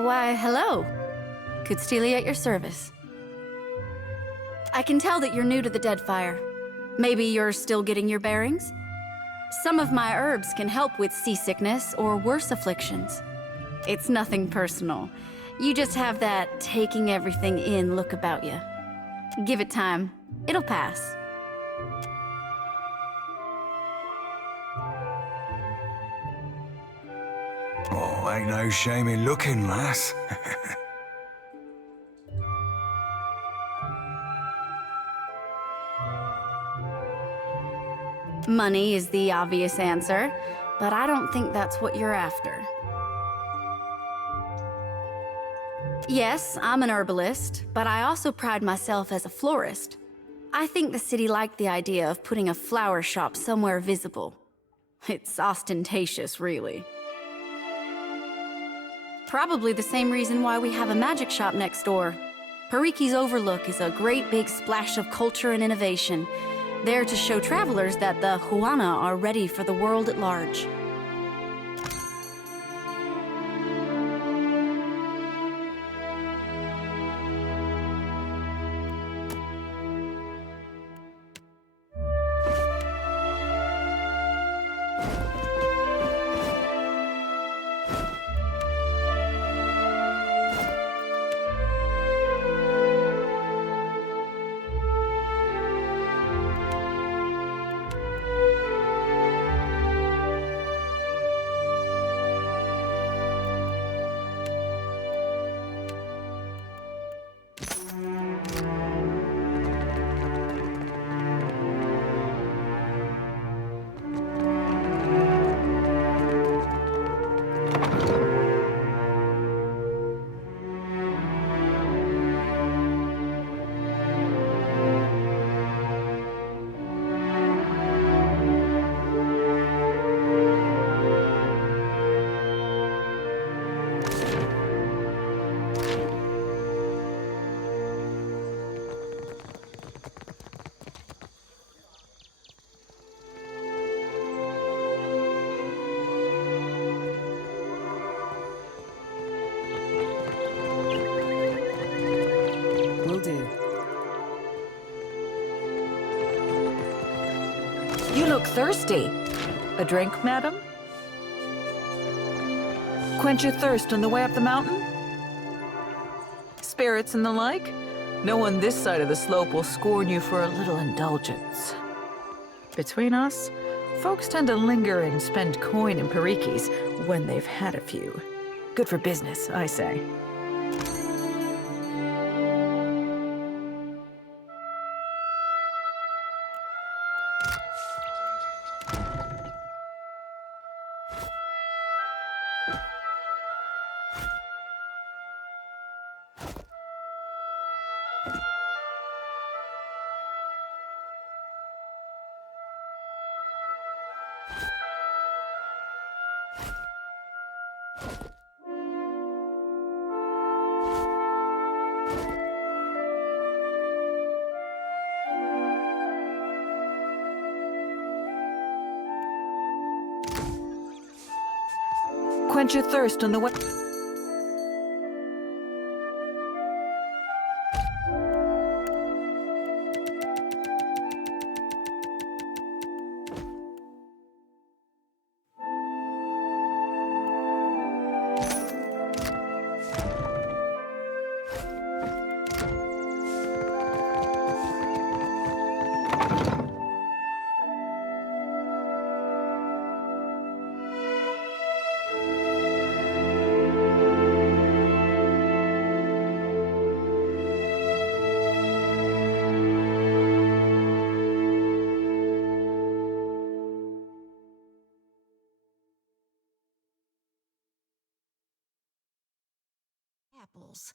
Why, hello. Cootsteely at your service. I can tell that you're new to the Deadfire. Maybe you're still getting your bearings? Some of my herbs can help with seasickness or worse afflictions. It's nothing personal. You just have that taking everything in look about you. Give it time. It'll pass. Oh, ain't no shame in looking, lass. Money is the obvious answer, but I don't think that's what you're after. Yes, I'm an herbalist, but I also pride myself as a florist. I think the city liked the idea of putting a flower shop somewhere visible. It's ostentatious, really. Probably the same reason why we have a magic shop next door. Pariki's Overlook is a great big splash of culture and innovation, there to show travelers that the Huana are ready for the world at large. Will do. You look thirsty. A drink, madam? Quench your thirst on the way up the mountain? Spirits and the like? No one this side of the slope will scorn you for a little indulgence. Between us, folks tend to linger and spend coin in parikis when they've had a few. Good for business, I say. Quench your thirst on the way. Apples.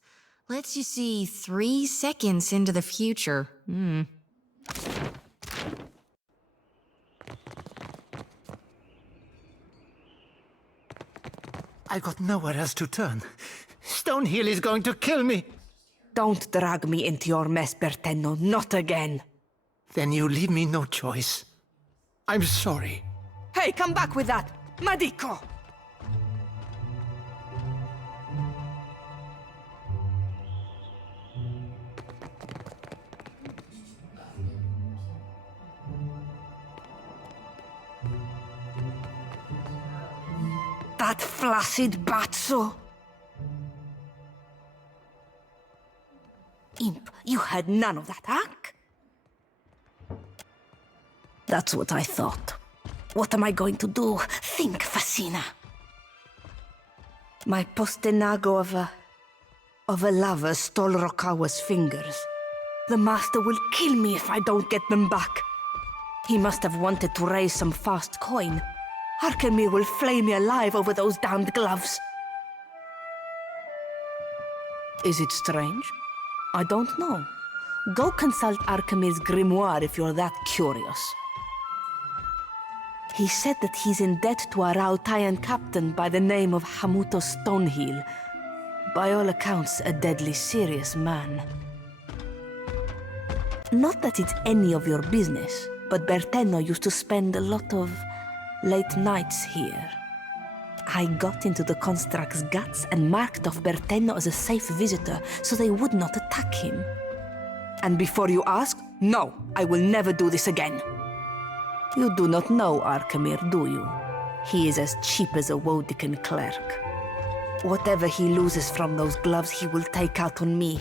Lets you see 3 seconds into the future. I got nowhere else to turn. Stonehill is going to kill me. Don't drag me into your mess, Bertenno. Not again. Then you leave me no choice. I'm sorry. Hey, come back with that! Madiko! that flaccid batso. Imp, you had none of that, Hank? That's what I thought. What am I going to do? Think, Fascina. My postenago of a lover stole Rokawa's fingers. The master will kill me if I don't get them back. He must have wanted to raise some fast coin. Arkemir will flay me alive over those damned gloves. Is it strange? I don't know. Go consult Arkemir's grimoire if you're that curious. He said that he's in debt to a Rautayan captain by the name of Hamuto Stonehill. By all accounts, a deadly serious man. Not that it's any of your business, but Berteno used to spend a lot of late nights here. I got into the construct's guts and marked off Berteno as a safe visitor so they would not attack him. And before you ask, no, I will never do this again. You do not know Arkemir, do you? He is as cheap as a Wodican clerk. Whatever he loses from those gloves, he will take out on me.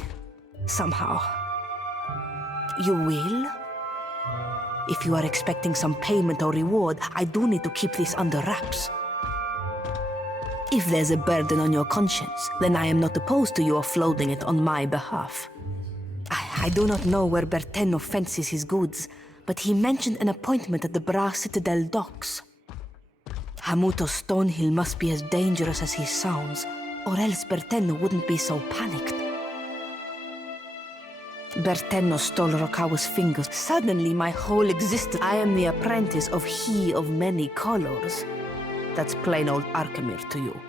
Somehow. You will? If you are expecting some payment or reward, I do need to keep this under wraps. If there's a burden on your conscience, then I am not opposed to you offloading it on my behalf. I do not know where Berteno fences his goods, but he mentioned an appointment at the Bra Citadel docks. Hamuto Stonehill must be as dangerous as he sounds, or else Berteno wouldn't be so panicked. Berteno stole Rokawa's fingers. Suddenly my whole existence, I am the apprentice of he of many colors. That's plain old Arkemir to you.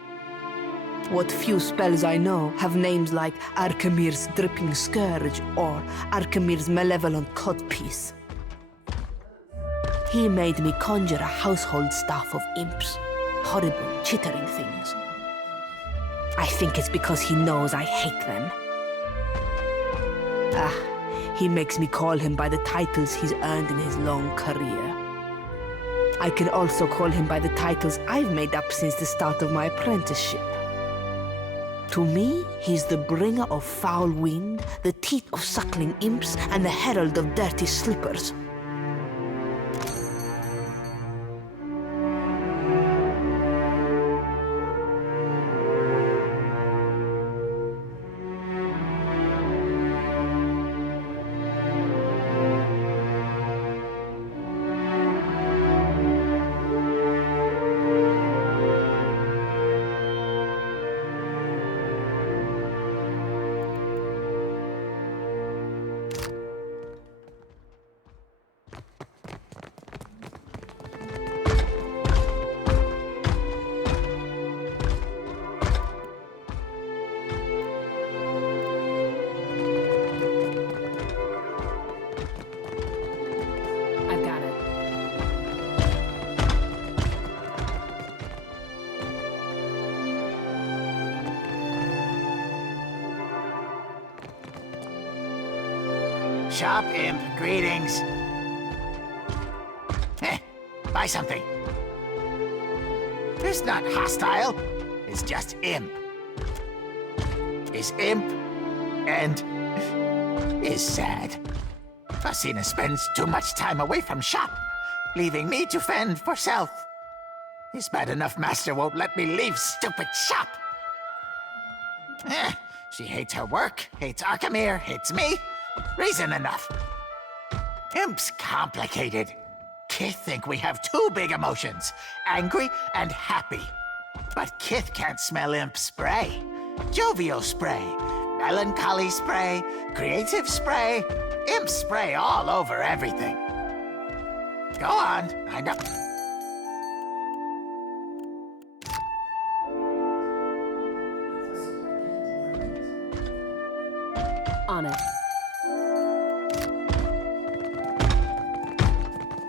What few spells I know have names like Arkemir's Dripping Scourge or Arkemir's Malevolent Codpiece. He made me conjure a household staff of imps. Horrible, chittering things. I think it's because he knows I hate them. He makes me call him by the titles he's earned in his long career. I can also call him by the titles I've made up since the start of my apprenticeship. To me, he's the bringer of foul wind, the teeth of suckling imps, and the herald of dirty slippers. Shop imp, greetings. Buy something. It's not hostile, it's just imp. Is imp and is sad. Fascina spends too much time away from shop, leaving me to fend for self. His bad enough master won't let me leave stupid shop. She hates her work, hates Arkemir, hates me. Reason enough. Imp's complicated. Kith think we have two big emotions, angry and happy. But Kith can't smell imp spray. Jovial spray, melancholy spray, creative spray, imp spray all over everything. Go on, I know. On it.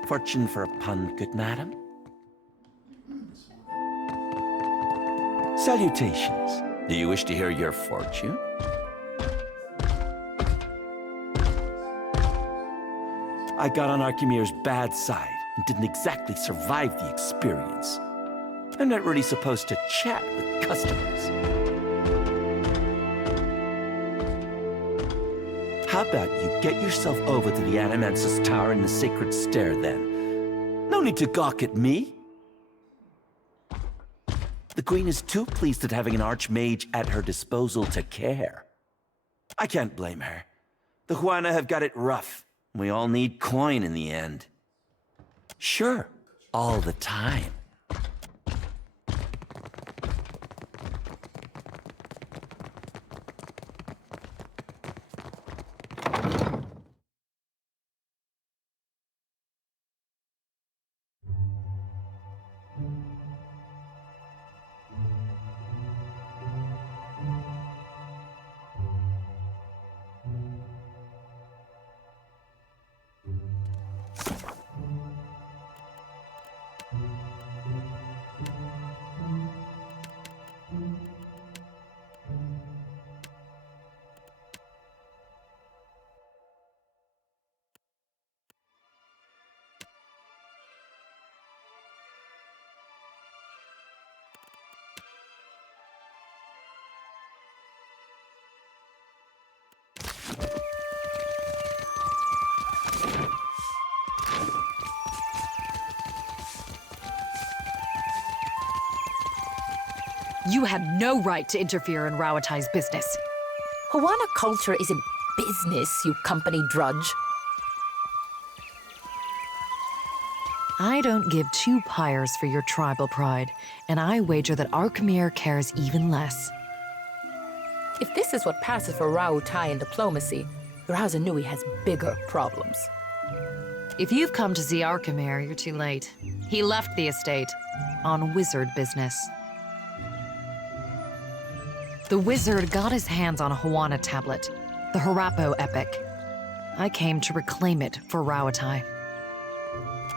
Fortune for a pun, good madam. Salutations. Do you wish to hear your fortune? I got on Arkemir's bad side and didn't exactly survive the experience. I'm not really supposed to chat with customers. How about you get yourself over to the Animance's Tower in the Sacred Stair, then? No need to gawk at me. The Queen is too pleased at having an archmage at her disposal to care. I can't blame her. The Huana have got it rough. We all need coin in the end. Sure, all the time. You had no right to interfere in Rawatai's business. Huana culture isn't business, you company drudge. I don't give two pyres for your tribal pride, and I wager that Arkemir cares even less. If this is what passes for Rawatai in diplomacy, Razanui has bigger problems. If you've come to see Arkemir, you're too late. He left the estate on wizard business. The wizard got his hands on a Huana tablet, the Harapo epic. I came to reclaim it for Rawatai.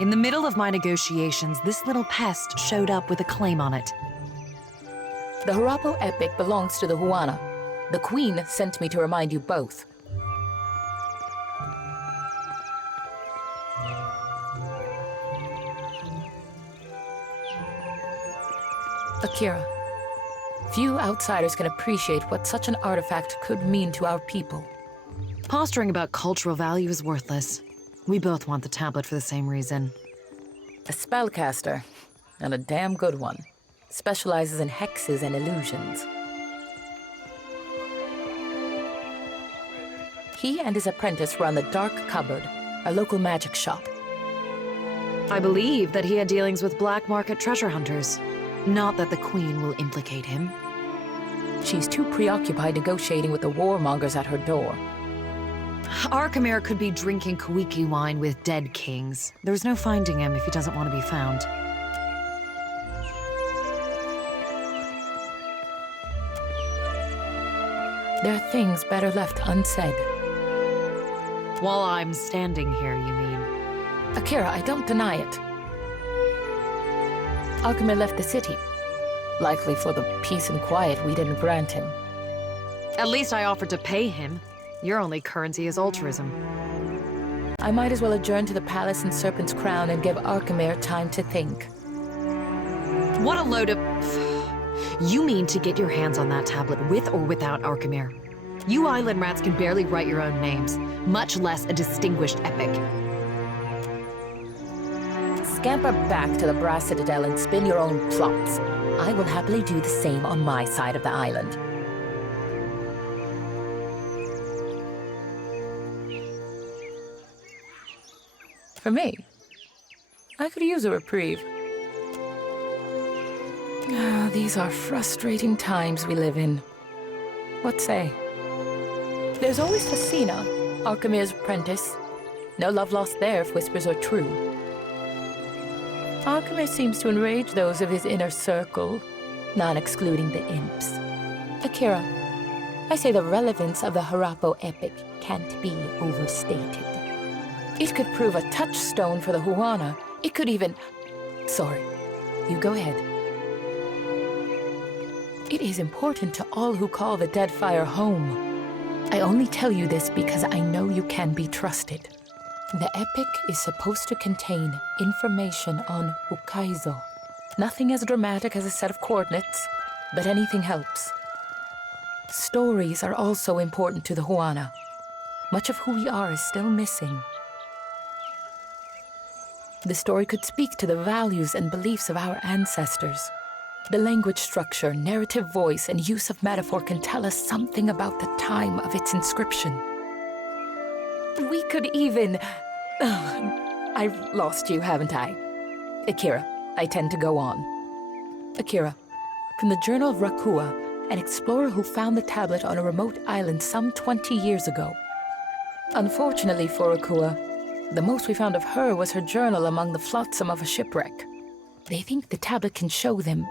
In the middle of my negotiations, this little pest showed up with a claim on it. The Harapo epic belongs to the Huana. The Queen sent me to remind you both. Akira, few outsiders can appreciate what such an artifact could mean to our people. Posturing about cultural value is worthless. We both want the tablet for the same reason. A spellcaster, and a damn good one, specializes in hexes and illusions. He and his apprentice run the Dark Cupboard, a local magic shop. I believe that he had dealings with black market treasure hunters. Not that the Queen will implicate him. She's too preoccupied negotiating with the warmongers at her door. Arkemir could be drinking Kawiki wine with dead kings. There's no finding him if he doesn't want to be found. There are things better left unsaid. While I'm standing here, you mean? Akira, I don't deny it. Arkemir left the city, likely for the peace and quiet we didn't grant him. At least I offered to pay him. Your only currency is altruism. I might as well adjourn to the palace in Serpent's Crown and give Arkemir time to think. What a load of... You mean to get your hands on that tablet with or without Arkemir? You island rats can barely write your own names, much less a distinguished epic. Scamper back to the Brass Citadel and spin your own plots. I will happily do the same on my side of the island. For me, I could use a reprieve. Ah, these are frustrating times we live in. What say? There's always Facina, Arkemir's apprentice. No love lost there if whispers are true. Arkemir seems to enrage those of his inner circle, not excluding the imps. Akira, I say the relevance of the Harapo epic can't be overstated. It could prove a touchstone for the Huana. It could even... Sorry, you go ahead. It is important to all who call the Deadfire home. I only tell you this because I know you can be trusted. The epic is supposed to contain information on Ukaizo, Nothing as dramatic as a set of coordinates, but anything helps. Stories are also important to the Juana. Much of who we are is still missing. The story could speak to the values and beliefs of our ancestors. The language structure, narrative voice, and use of metaphor can tell us something about the time of its inscription. We could even... I've lost you, haven't I? Akira, I tend to go on. Akira, from the Journal of Rakua, an explorer who found the tablet on a remote island some 20 years ago. Unfortunately for Rakua, the most we found of her was her journal among the flotsam of a shipwreck. They think the tablet can show them,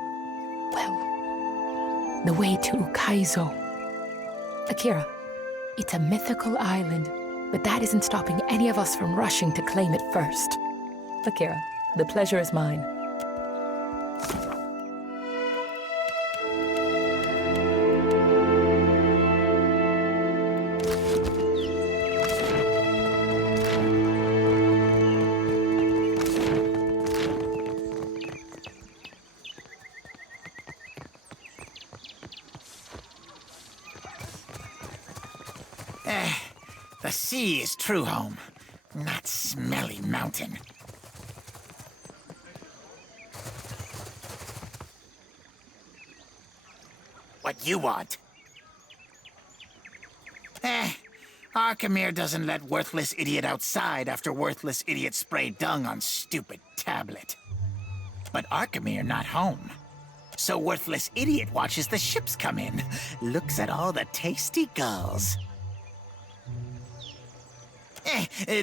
well, the way to Ukaizo. Akira, it's a mythical island, but that isn't stopping any of us from rushing to claim it first. Akira, the pleasure is mine. The sea is true home, not smelly mountain. What you want? Archimere doesn't let worthless idiot outside after worthless idiot sprayed dung on stupid tablet. But Archimere not home. So worthless idiot watches the ships come in, looks at all the tasty gulls.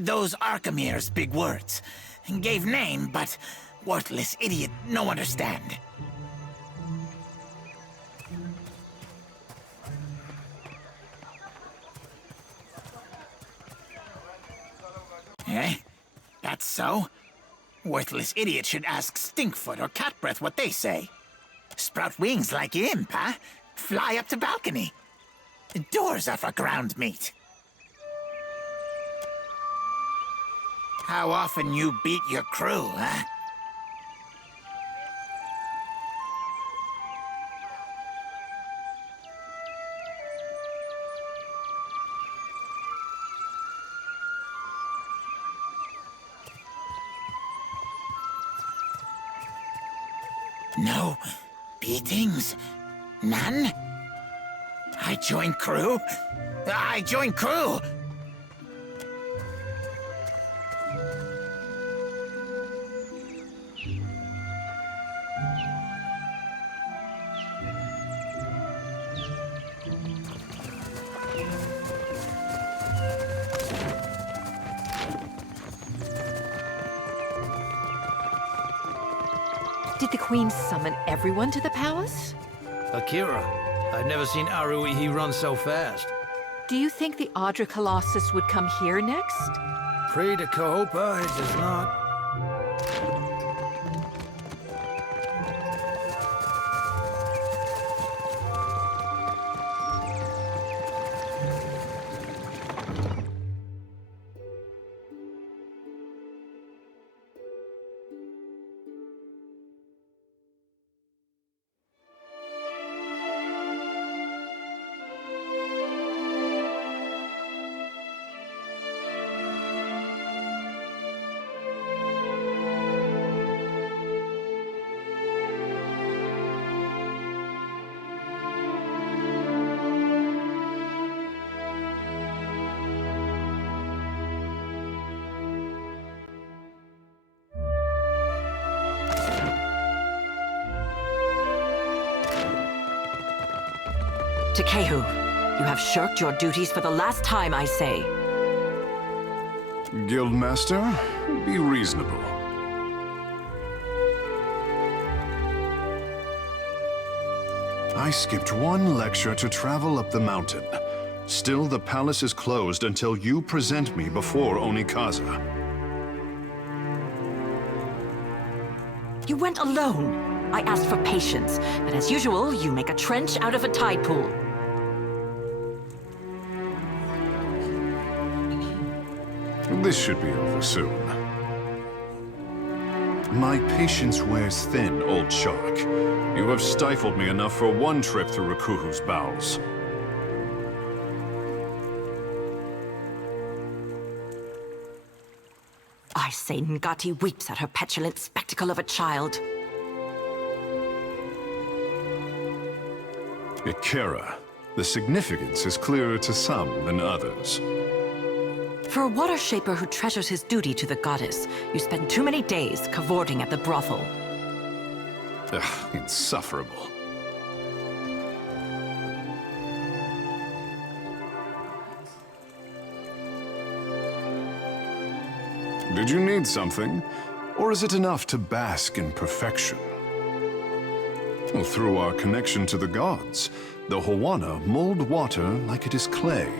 Those Archimere's big words. Gave name, but worthless idiot no understand. That's so? Worthless idiot should ask Stinkfoot or Catbreath what they say. Sprout wings like imp, huh? Fly up to balcony. Doors are for ground meat. How often you beat your crew, huh? No beatings? None? I join crew? I join crew! Did the Queen summon everyone to the palace? Akira, I've never seen Aruihi run so fast. Do you think the Audra Colossus would come here next? Pray to Kahopa, it does not. Tekehu, you have shirked your duties for the last time, I say. Guildmaster, be reasonable. I skipped one lecture to travel up the mountain. Still, the palace is closed until you present me before Onikaza. You went alone. I asked for patience, but as usual, you make a trench out of a tide pool. This should be over soon. My patience wears thin, old shark. You have stifled me enough for one trip through Rakuhu's bowels. I say Ngati weeps at her petulant spectacle of a child. Ikera, the significance is clearer to some than others. For a water shaper who treasures his duty to the goddess, you spend too many days cavorting at the brothel. Ugh, insufferable. Did you need something? Or is it enough to bask in perfection? Well, through our connection to the gods, the Huana mold water like it is clay,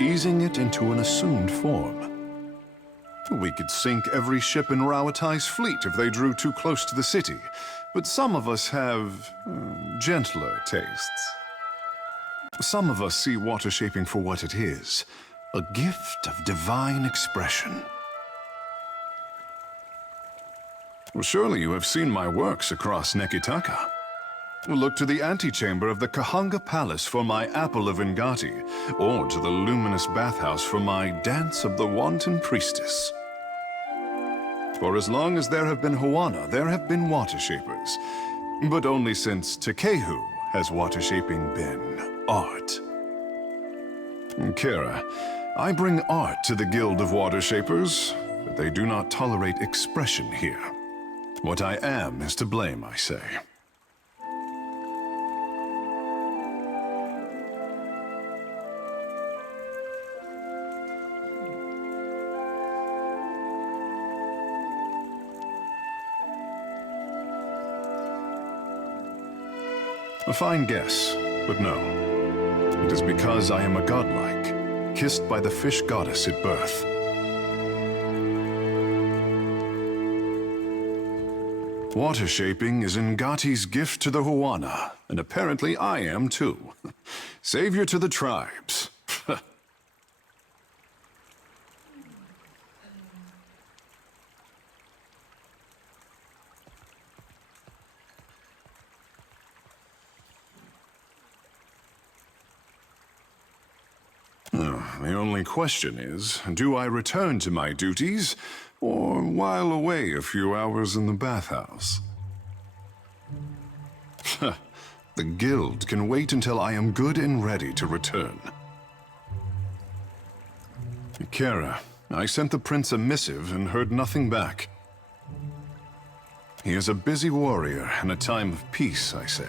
easing it into an assumed form. We could sink every ship in Rauatai's fleet if they drew too close to the city, but some of us have gentler tastes. Some of us see water shaping for what it is, a gift of divine expression. Well, surely you have seen my works across Nekitaka. Look to the antechamber of the Kahanga Palace for my Apple of Ngati, or to the luminous bathhouse for my Dance of the Wanton Priestess. For as long as there have been Huana, there have been water shapers. But only since Tekehu has water shaping been art. Kira, I bring art to the Guild of Water Shapers, but they do not tolerate expression here. What I am is to blame, I say. A fine guess, but no. It is because I am a godlike, kissed by the fish goddess at birth. Water shaping is Ngati's gift to the Huana, and apparently I am too. Savior to the tribes. The only question is, do I return to my duties, or while away a few hours in the bathhouse? The guild can wait until I am good and ready to return. Kara, I sent the prince a missive and heard nothing back. He is a busy warrior in a time of peace, I say.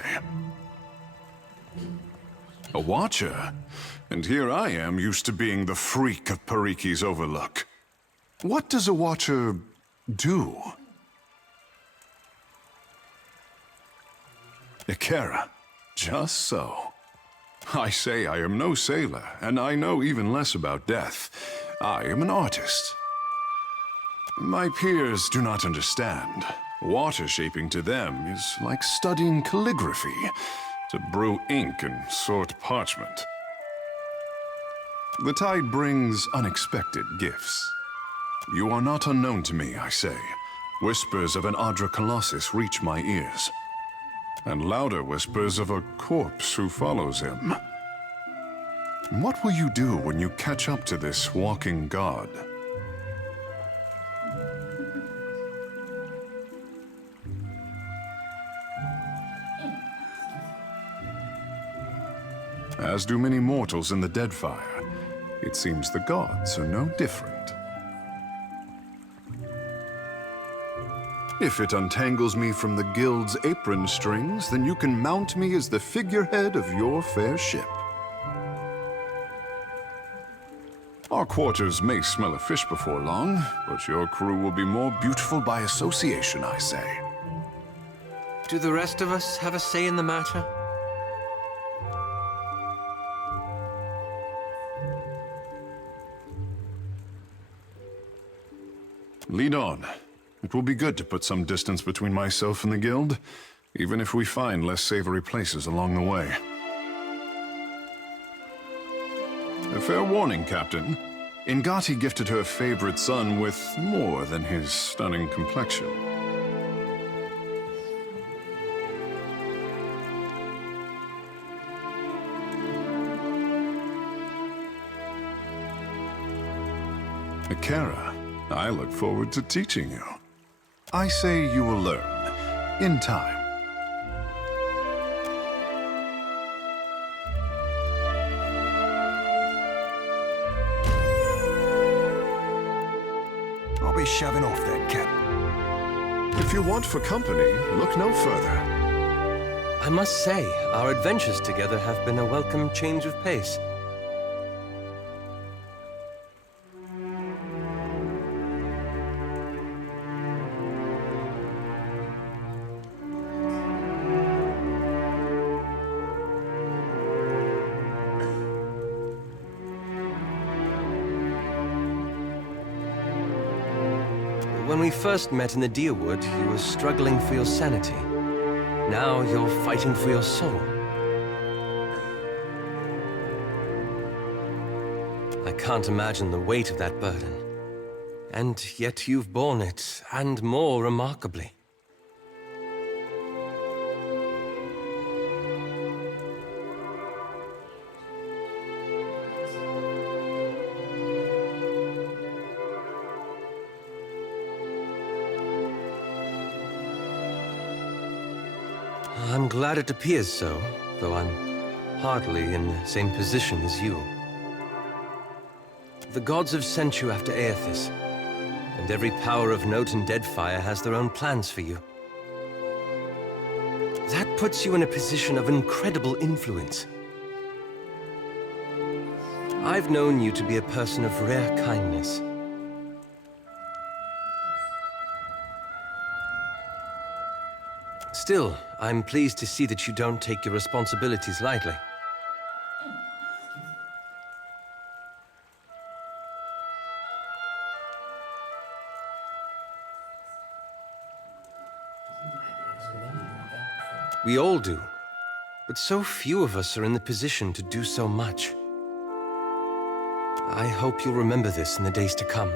A watcher? And here I am, used to being the freak of Pariki's overlook. What does a watcher do? Ikera, just so. I say I am no sailor, and I know even less about death. I am an artist. My peers do not understand. Water shaping to them is like studying calligraphy, to brew ink and sort parchment. The tide brings unexpected gifts. You are not unknown to me, I say. Whispers of an Adra Colossus reach my ears. And louder whispers of a corpse who follows him. What will you do when you catch up to this walking god? As do many mortals in the Deadfire. It seems the gods are no different. If it untangles me from the guild's apron strings, then you can mount me as the figurehead of your fair ship. Our quarters may smell of fish before long, but your crew will be more beautiful by association, I say. Do the rest of us have a say in the matter? Lead on. It will be good to put some distance between myself and the guild, even if we find less savory places along the way. A fair warning, Captain. Ngati gifted her favorite son with more than his stunning complexion. Akira, I look forward to teaching you. I say you will learn, in time. I'll be shoving off then, Cap. If you want for company, look no further. I must say, our adventures together have been a welcome change of pace. When we first met in the Deerwood, you were struggling for your sanity. Now you're fighting for your soul. I can't imagine the weight of that burden. And yet you've borne it, and more remarkably. I'm glad it appears so, though I'm hardly in the same position as you. The gods have sent you after Aethys, and every power of note in Deadfire has their own plans for you. That puts you in a position of incredible influence. I've known you to be a person of rare kindness. Still, I'm pleased to see that you don't take your responsibilities lightly. We all do, but so few of us are in the position to do so much. I hope you'll remember this in the days to come.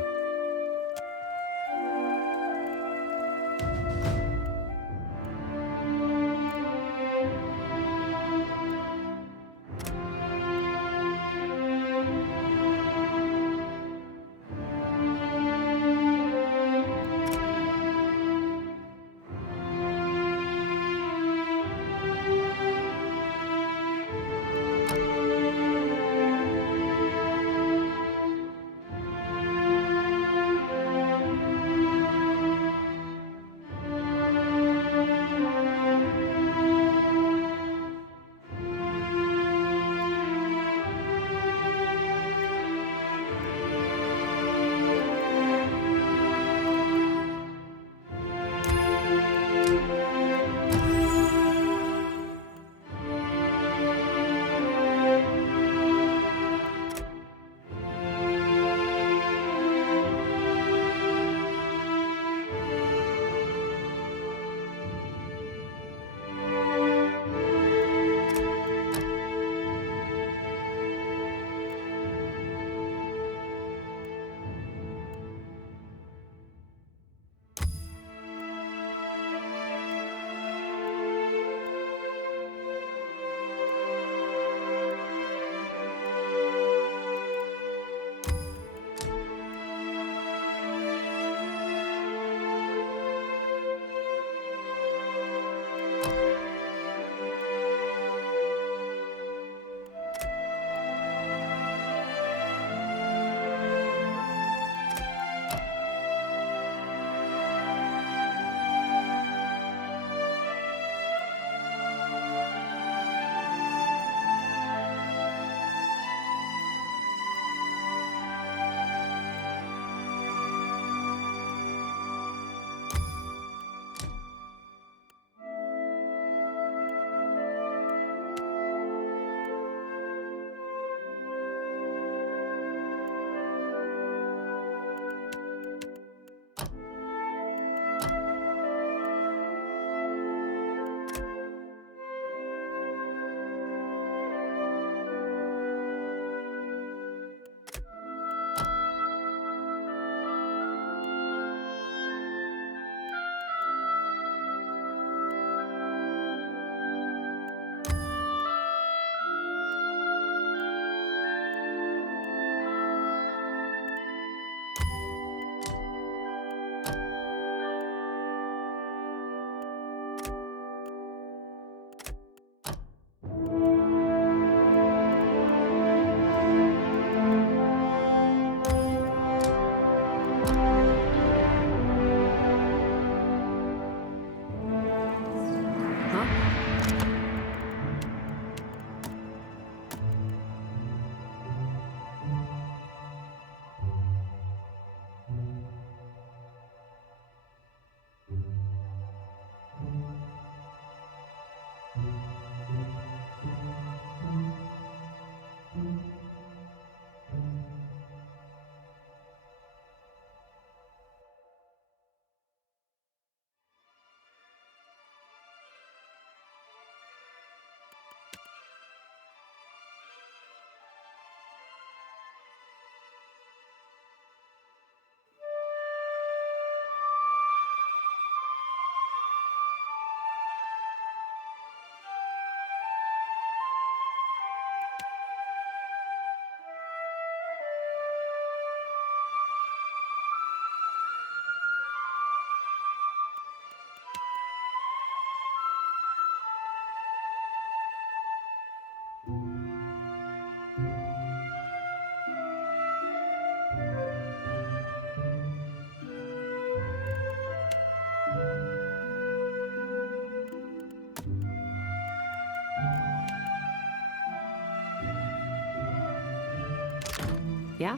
Yeah?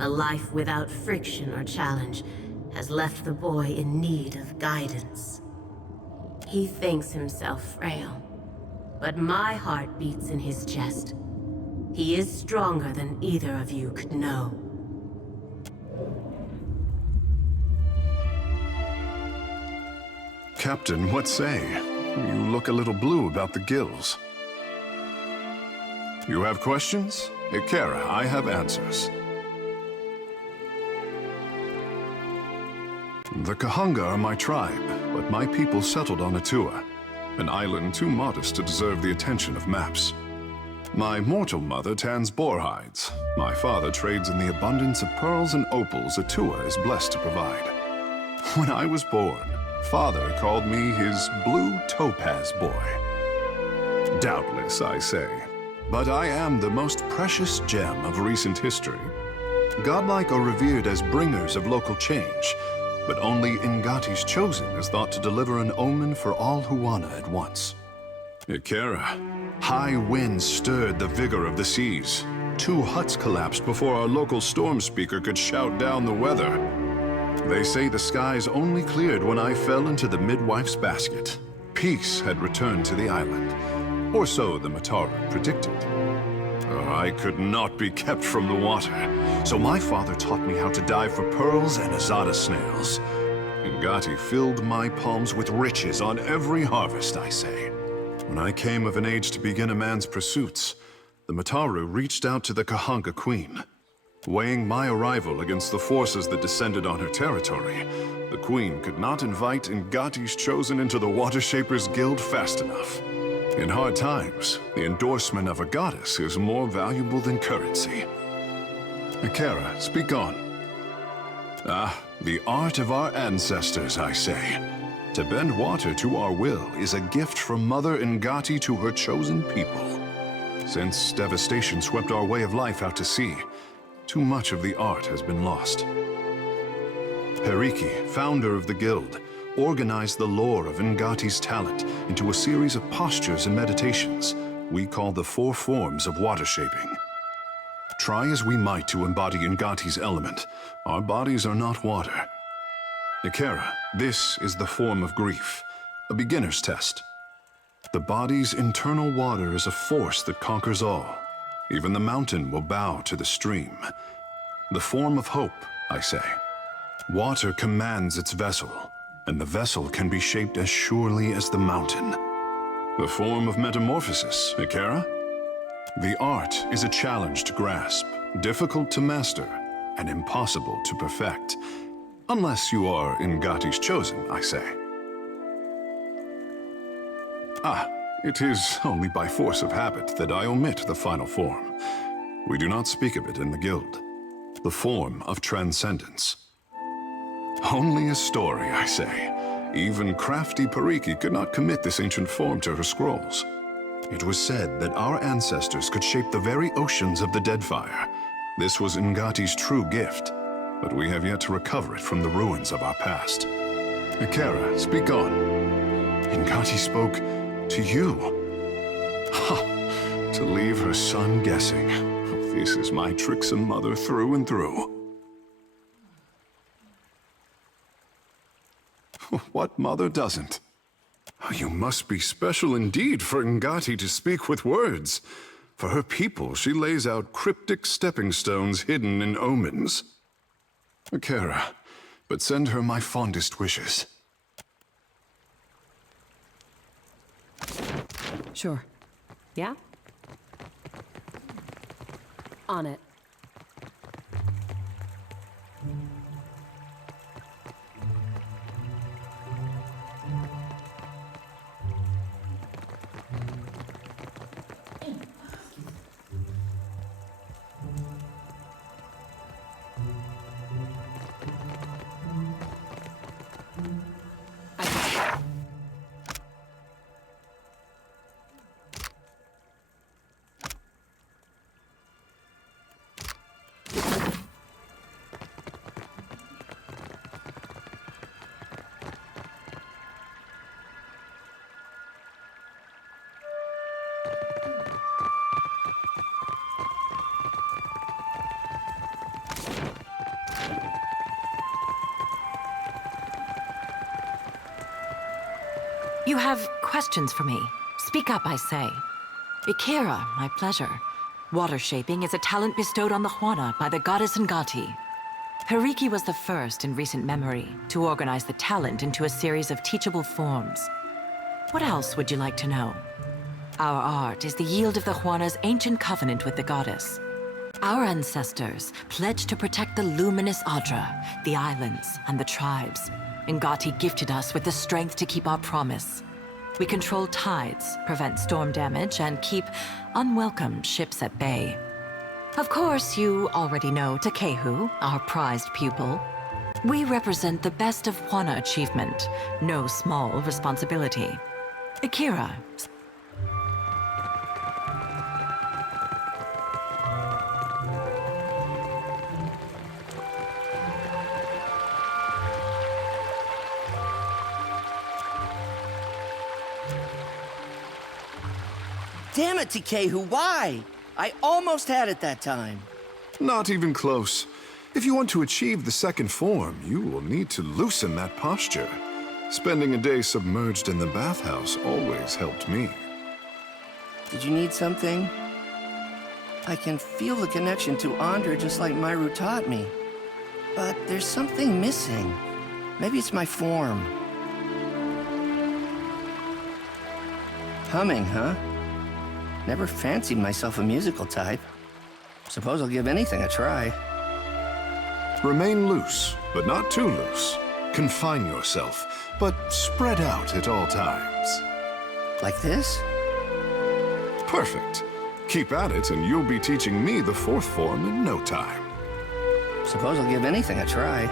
A life without friction or challenge has left the boy in need of guidance. He thinks himself frail, but my heart beats in his chest. He is stronger than either of you could know. Captain, what say? You look a little blue about the gills. You have questions? Ikera, I have answers. The Kahanga are my tribe, but my people settled on Atua, an island too modest to deserve the attention of maps. My mortal mother tans boar hides. My father trades in the abundance of pearls and opals Atua is blessed to provide. When I was born, Father called me his blue topaz boy. Doubtless, I say, but I am the most precious gem of recent history. Godlike are revered as bringers of local change, but only Ngati's chosen is thought to deliver an omen for all Huana at once. Ikera, high winds stirred the vigor of the seas. 2 huts collapsed before our local storm speaker could shout down the weather. They say the skies only cleared when I fell into the midwife's basket. Peace had returned to the island, or so the Mataru predicted. I could not be kept from the water, so my father taught me how to dive for pearls and azada snails. Ngati filled my palms with riches on every harvest, I say. When I came of an age to begin a man's pursuits, the Mataru reached out to the Kahanga Queen. Weighing my arrival against the forces that descended on her territory, the Queen could not invite Ngati's chosen into the Water Shapers Guild fast enough. In hard times, the endorsement of a goddess is more valuable than currency. Ikera, speak on. Ah, the art of our ancestors, I say. To bend water to our will is a gift from Mother Ngati to her chosen people. Since devastation swept our way of life out to sea, too much of the art has been lost. Periki, founder of the guild, organized the lore of Ngati's talent into a series of postures and meditations we call the 4 forms of water shaping. Try as we might to embody Ngati's element, our bodies are not water. Ikera, this is the form of grief, a beginner's test. The body's internal water is a force that conquers all. Even the mountain will bow to the stream. The form of hope, I say. Water commands its vessel, and the vessel can be shaped as surely as the mountain. The form of metamorphosis, Ikera? The art is a challenge to grasp, difficult to master, and impossible to perfect. Unless you are Ngati's chosen, I say. It is only by force of habit that I omit the final form. We do not speak of it in the guild. The form of transcendence. Only a story, I say. Even crafty Periki could not commit this ancient form to her scrolls. It was said that our ancestors could shape the very oceans of the Deadfire. This was Ngati's true gift, but we have yet to recover it from the ruins of our past. Ikera, speak on. Ngati spoke to you. Ha! To leave her son guessing. This is my tricksome mother through and through. What mother doesn't? You must be special indeed for Ngati to speak with words. For her people, she lays out cryptic stepping stones hidden in omens. Ikera, but send her my fondest wishes. Sure. Yeah? On it. You have questions for me. Speak up, I say. Ikera, my pleasure. Water shaping is a talent bestowed on the Huana by the goddess Ngati. Periki was the first in recent memory to organize the talent into a series of teachable forms. What else would you like to know? Our art is the yield of the Huana's ancient covenant with the goddess. Our ancestors pledged to protect the luminous Adra, the islands, and the tribes. Ngati gifted us with the strength to keep our promise. We control tides, prevent storm damage, and keep unwelcome ships at bay. Of course, you already know Tekehu, our prized pupil. We represent the best of Huana achievement, no small responsibility. Akira. Damn it, Tekehu, why? I almost had it that time. Not even close. If you want to achieve the second form, you will need to loosen that posture. Spending a day submerged in the bathhouse always helped me. Did you need something? I can feel the connection to Andra just like Myru taught me. But there's something missing. Maybe it's my form. Humming, huh? Never fancied myself a musical type. Suppose I'll give anything a try. Remain loose, but not too loose. Confine yourself, but spread out at all times. Like this? Perfect. Keep at it, and you'll be teaching me the fourth form in no time. Suppose I'll give anything a try.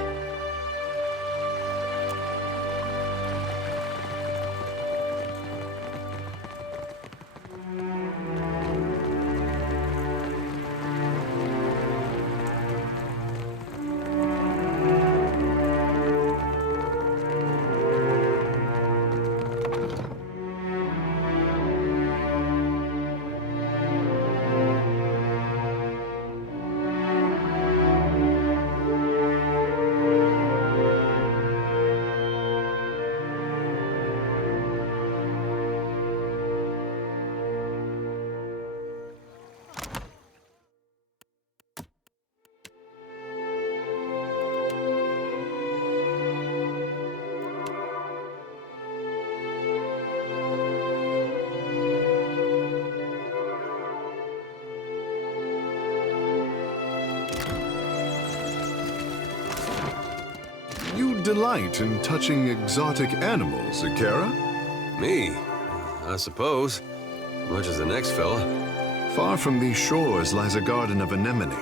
You delight in touching exotic animals, Ikera? Me? I suppose. Much as the next fella. Far from these shores lies a garden of anemone.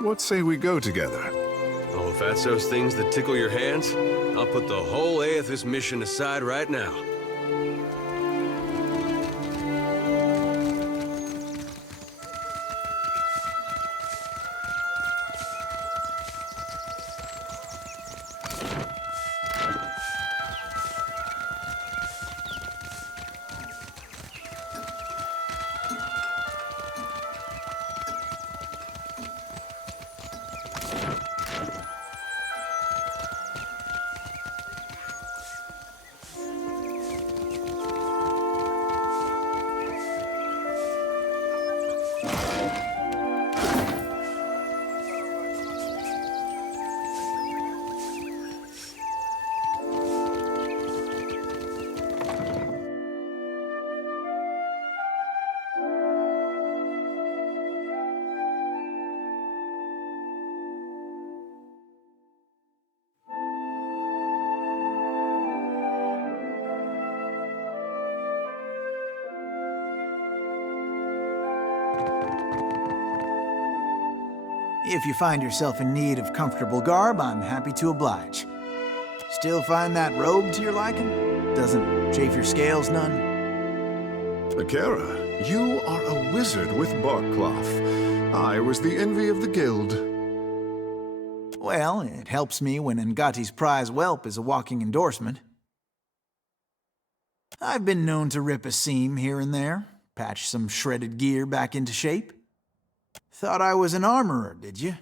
What say we go together? Oh, if that's those things that tickle your hands, I'll put the whole Aethys mission aside right now. If you find yourself in need of comfortable garb, I'm happy to oblige. Still find that robe to your liking? Doesn't chafe your scales none? Akera, you are a wizard with bark cloth. I was the envy of the guild. Well, it helps me when Ngati's prize whelp is a walking endorsement. I've been known to rip a seam here and there, patch some shredded gear back into shape. Thought I was an armorer, did you?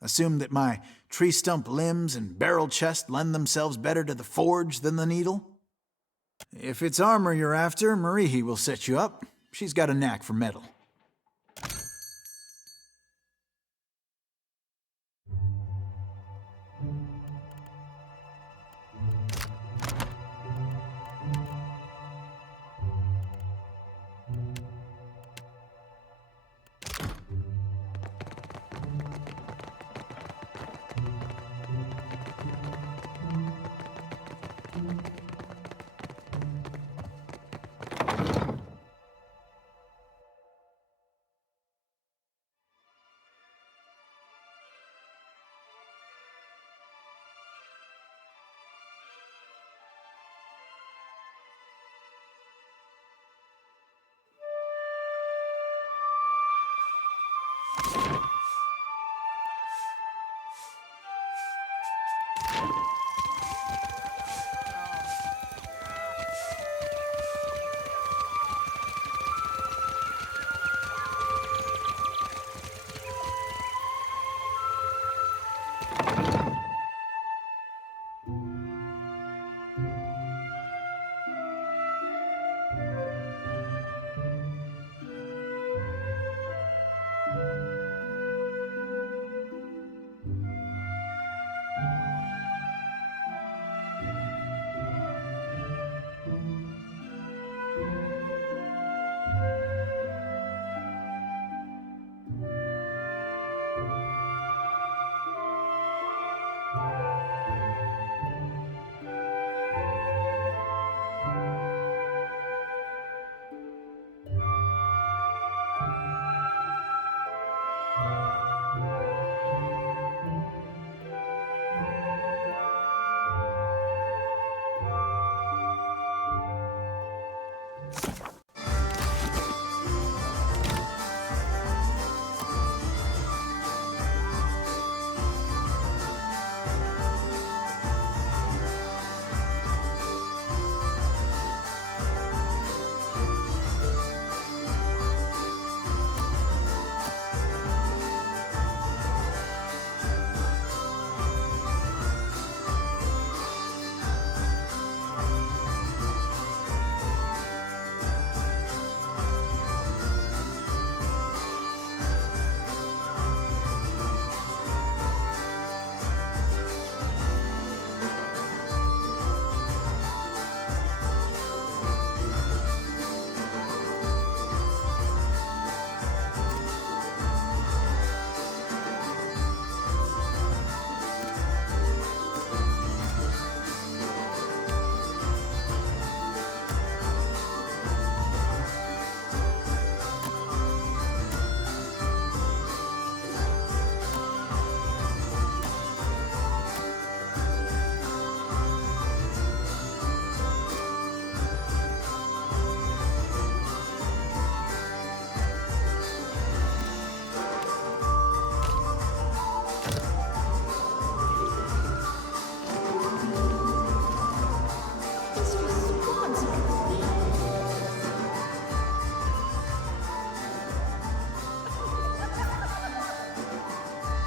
Assumed that my tree stump limbs and barrel chest lend themselves better to the forge than the needle? If it's armor you're after, Marihi will set you up. She's got a knack for metal.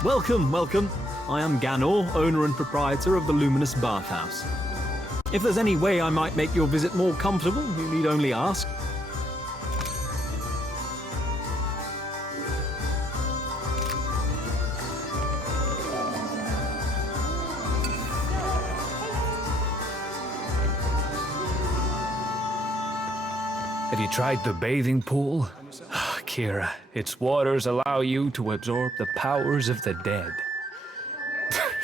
Welcome, welcome. I am Ganor, owner and proprietor of the Luminous Bathhouse. If there's any way I might make your visit more comfortable, you need only ask. Have you tried the bathing pool? Kira, its waters allow you to absorb the powers of the dead.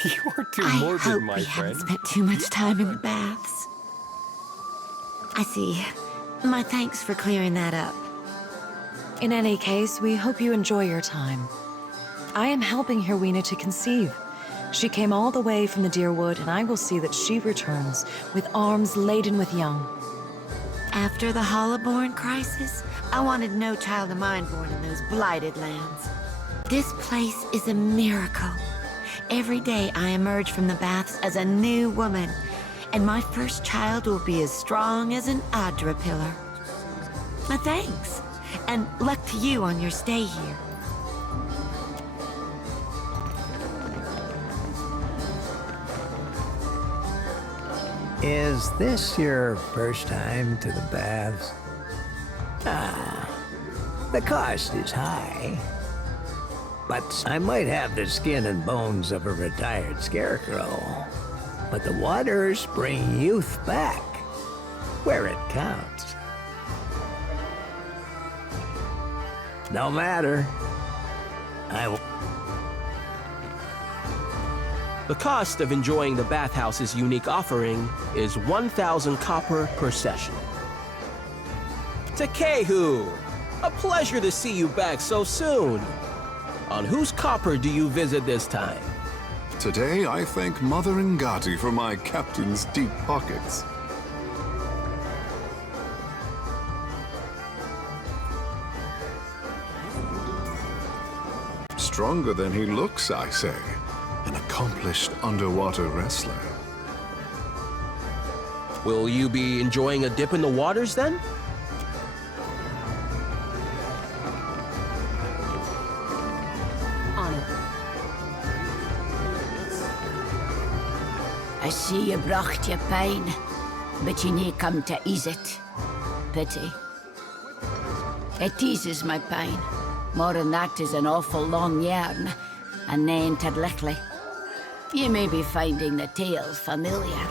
You are too morbid, I hope my we friend. haven't spent too much time in the baths. I see. My thanks for clearing that up. In any case, we hope you enjoy your time. I am helping Herwina to conceive. She came all the way from the Deerwood, and I will see that she returns with arms laden with young. After the Hollowborn crisis, I wanted no child of mine born in those blighted lands. This place is a miracle. Every day I emerge from the baths as a new woman, and my first child will be as strong as an Adra pillar. My thanks, and luck to you on your stay here. Is this your first time to the baths? Ah, the cost is high. But I might have the skin and bones of a retired scarecrow. But the waters bring youth back, where it counts. No matter. The cost of enjoying the bathhouse's unique offering is 1,000 copper per session. Tekehu! A pleasure to see you back so soon. On whose copper do you visit this time? Today, I thank Mother Ngati for my captain's deep pockets. Stronger than he looks, I say. An accomplished underwater wrestler. Will you be enjoying a dip in the waters then? I see you brought your pain, but you need come to ease it. Pity. It eases my pain. More than that is an awful long yarn, and nae interlickly. You may be finding the tale familiar.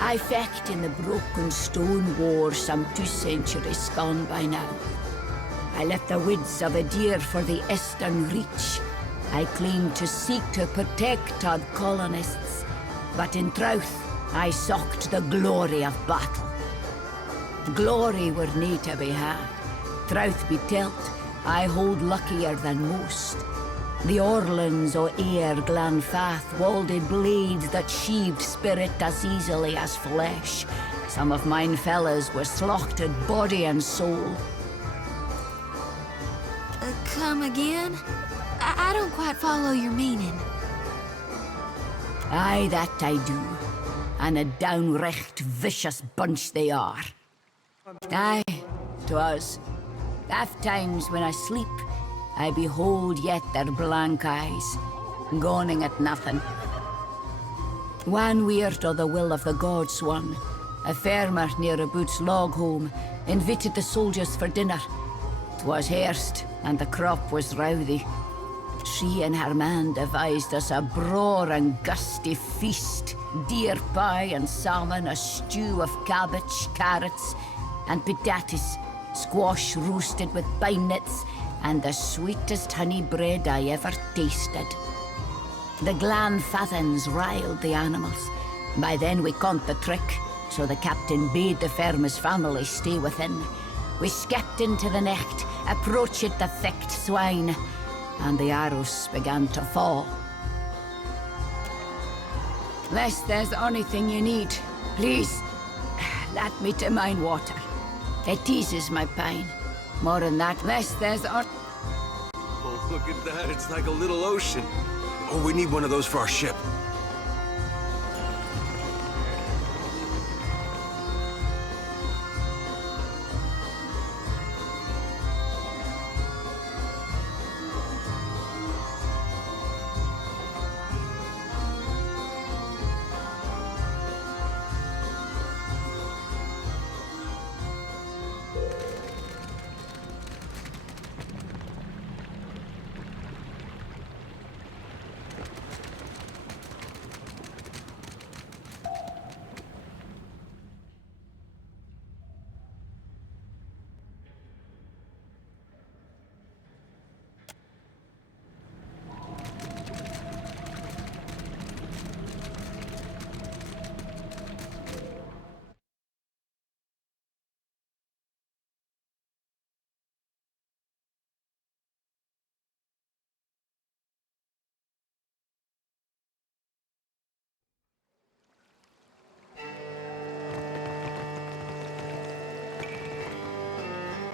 I fecht in the broken stone war some 2 centuries gone by now. I left the woods of a deer for the eastern reach. I claimed to seek to protect our colonists, but in truth, I sought the glory of battle. Glory were nae to be had. Truth be told, I hold luckier than most. The Orlands o' Ayr Glanfath wielded blades that sheathed spirit as easily as flesh. Some of mine fellas were slaughtered body and soul. Come again? I don't quite follow your meaning. Aye, that I do. And a downright vicious bunch they are. Aye, 'twas. Oft times when I sleep, I behold yet their blank eyes, goning at nothing. One weird o' the will of the gods one, a farmer near a Boots log home, invited the soldiers for dinner. 'Twas hairst, and the crop was rowdy. She and her man devised us a braw and gusty feast. Deer pie and salmon, a stew of cabbage, carrots, and potatoes, squash roasted with pine nuts, and the sweetest honey bread I ever tasted. The Glanfathans riled the animals. By then we caught the trick, so the captain bade the farmer's family stay within. We skipped into the necht, approached the thick swine, and the arrows began to fall. Lest there's anything you need, please, let me to mine water. It eases my pain. More than that, lest there's Oh, look at that. It's like a little ocean. Oh, we need one of those for our ship.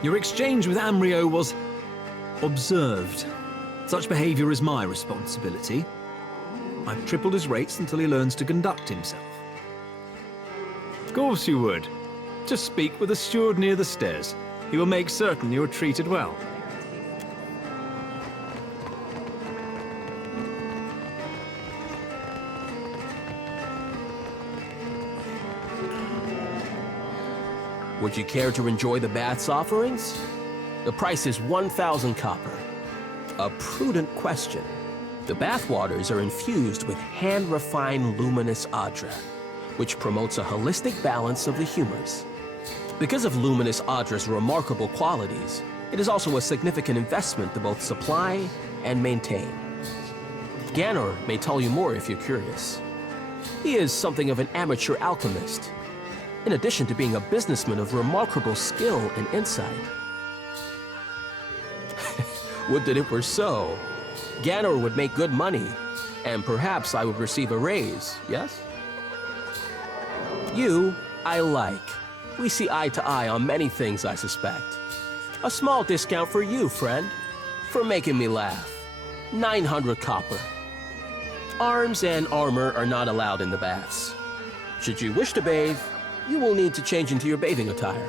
Your exchange with Amrio was observed. Such behavior is my responsibility. I've tripled his rates until he learns to conduct himself. Of course you would. Just speak with the steward near the stairs. He will make certain you are treated well. Would you care to enjoy the bath's offerings? The price is 1,000 copper. A prudent question. The bathwaters are infused with hand-refined luminous adra, which promotes a holistic balance of the humors. Because of luminous adra's remarkable qualities, it is also a significant investment to both supply and maintain. Ganor may tell you more if you're curious. He is something of an amateur alchemist, in addition to being a businessman of remarkable skill and insight. Would that it were so. Ganor would make good money, and perhaps I would receive a raise, yes? You, I like. We see eye to eye on many things, I suspect. A small discount for you, friend, for making me laugh. 900 copper. Arms and armor are not allowed in the baths. Should you wish to bathe, you will need to change into your bathing attire.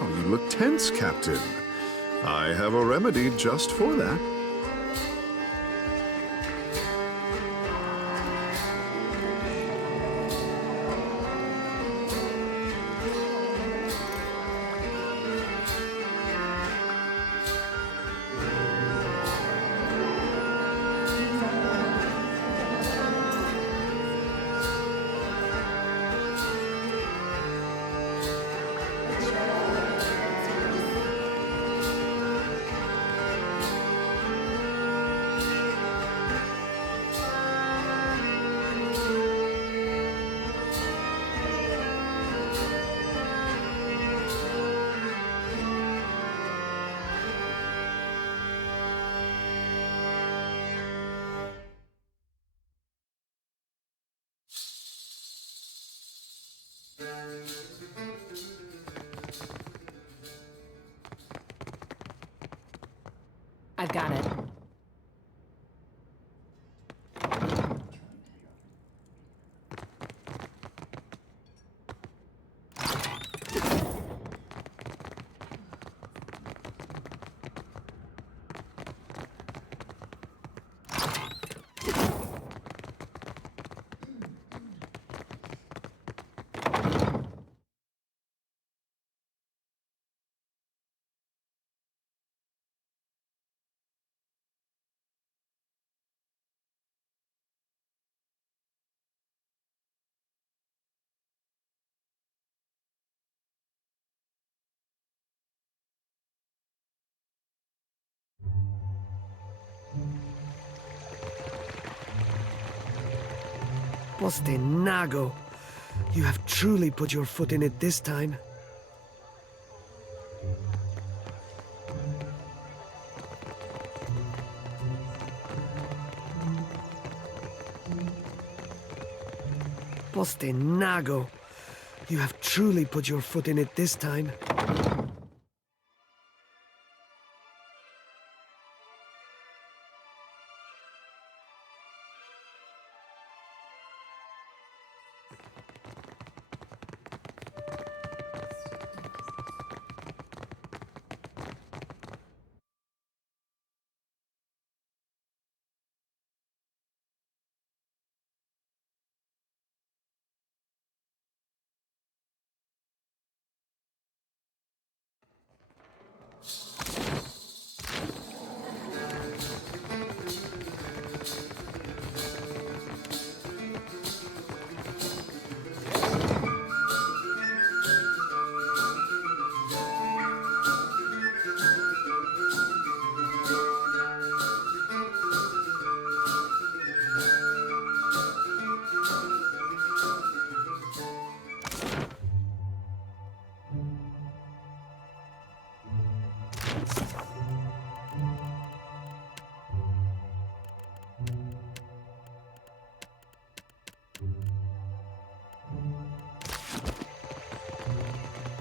Oh, you look tense, Captain. I have a remedy just for that. I've got it. Postenago, you have truly put your foot in it this time. Postenago, you have truly put your foot in it this time.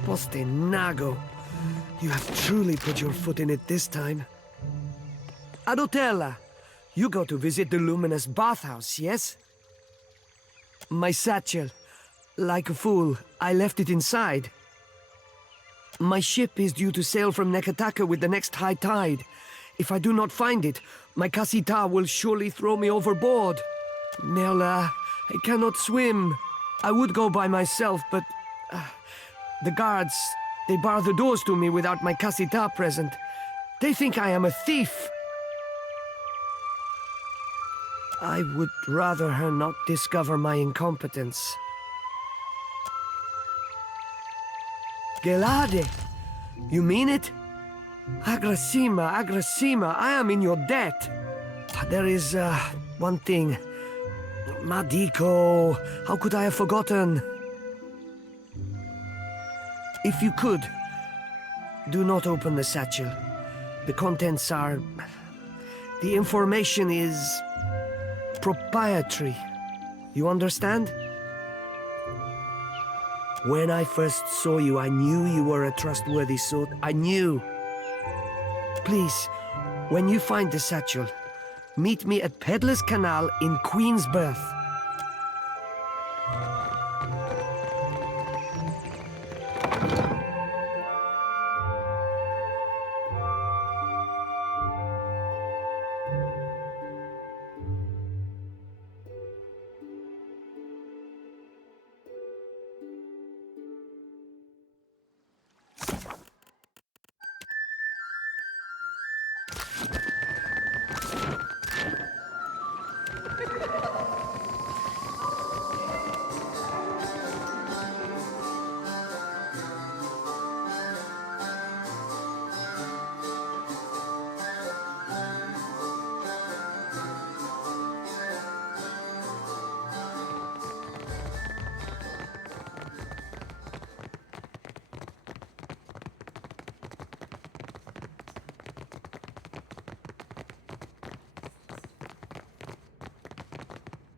Postenago, you have truly put your foot in it this time. Adotella, you go to visit the luminous bathhouse, yes? My satchel. Like a fool, I left it inside. My ship is due to sail from Nekataka with the next high tide. If I do not find it, my casita will surely throw me overboard. Merla, I cannot swim. I would go by myself, but the guards, they bar the doors to me without my casita present. They think I am a thief. I would rather her not discover my incompetence. Gelade, you mean it? Agrasima, I am in your debt. There is one thing. Madiko, how could I have forgotten? If you could, do not open the satchel. The contents are... The information is... proprietary. You understand? When I first saw you, I knew you were a trustworthy sort. I knew. Please, when you find the satchel, meet me at Peddler's Canal in Queensberth.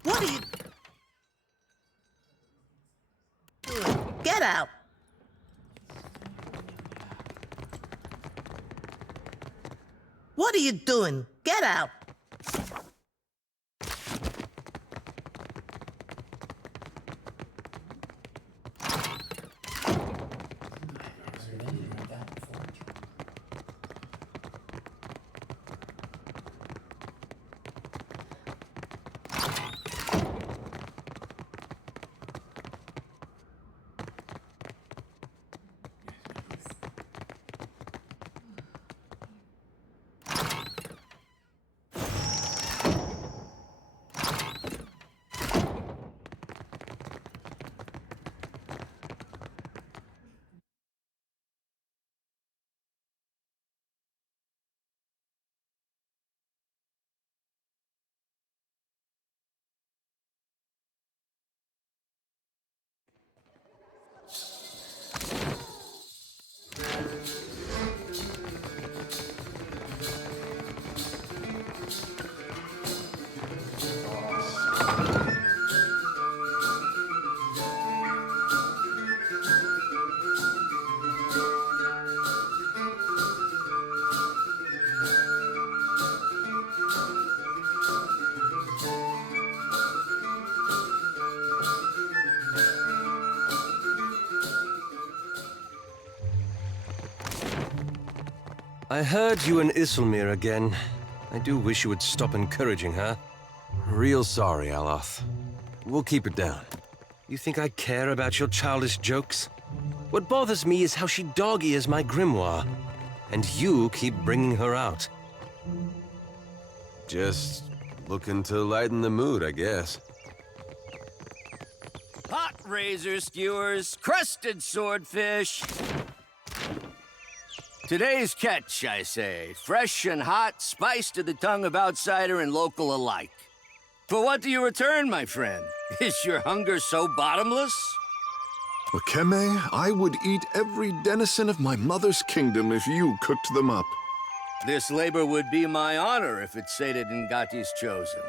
What are you... Get out! What are you doing? Get out! I heard you and Isilmir again. I do wish you would stop encouraging her. Real sorry, Aloth. We'll keep it down. You think I care about your childish jokes? What bothers me is how she dog-ears my grimoire. And you keep bringing her out. Just looking to lighten the mood, I guess. Hot razor skewers, crusted swordfish. Today's catch, I say. Fresh and hot, spiced to the tongue of outsider and local alike. For what do you return, my friend? Is your hunger so bottomless? Wakeme, I would eat every denizen of my mother's kingdom if you cooked them up. This labor would be my honor if it sated Ngati's chosen.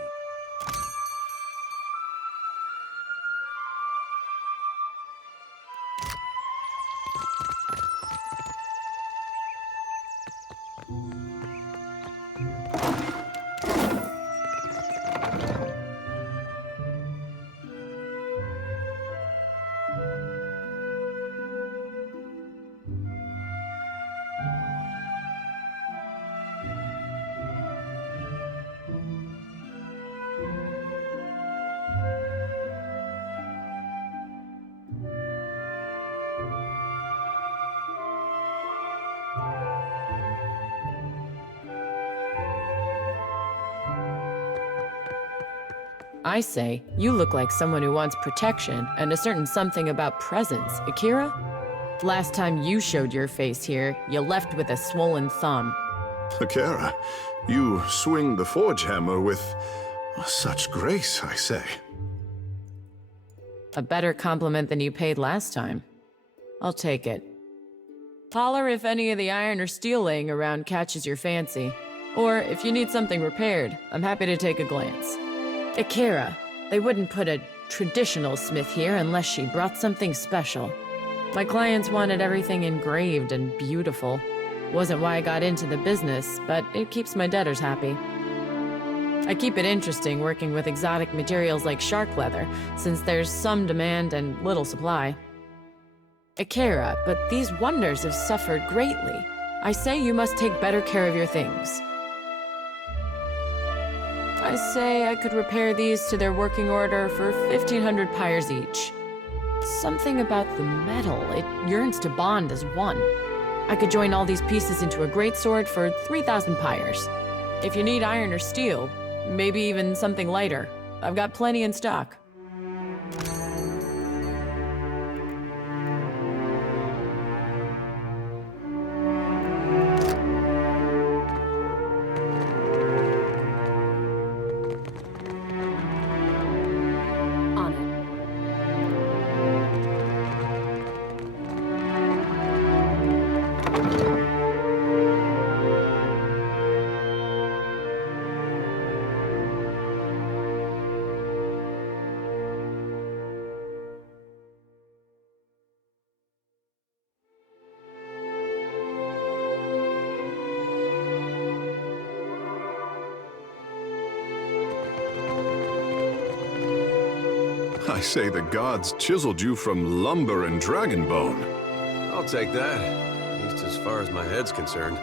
I say, you look like someone who wants protection and a certain something about presence. Akira? Last time you showed your face here, you left with a swollen thumb. Akira, you swing the forge hammer with such grace, I say. A better compliment than you paid last time. I'll take it. Holler if any of the iron or steel laying around catches your fancy. Or if you need something repaired, I'm happy to take a glance. Akira, they wouldn't put a traditional smith here unless she brought something special. My clients wanted everything engraved and beautiful. Wasn't why I got into the business, but it keeps my debtors happy. I keep it interesting working with exotic materials like shark leather, since there's some demand and little supply. Akira, but these wonders have suffered greatly. I say you must take better care of your things. I say I could repair these to their working order for 1,500 pyres each. Something about the metal, it yearns to bond as one. I could join all these pieces into a great sword for 3,000 pyres. If you need iron or steel, maybe even something lighter, I've got plenty in stock. I say the gods chiseled you from lumber and dragon bone. I'll take that, at least as far as my head's concerned.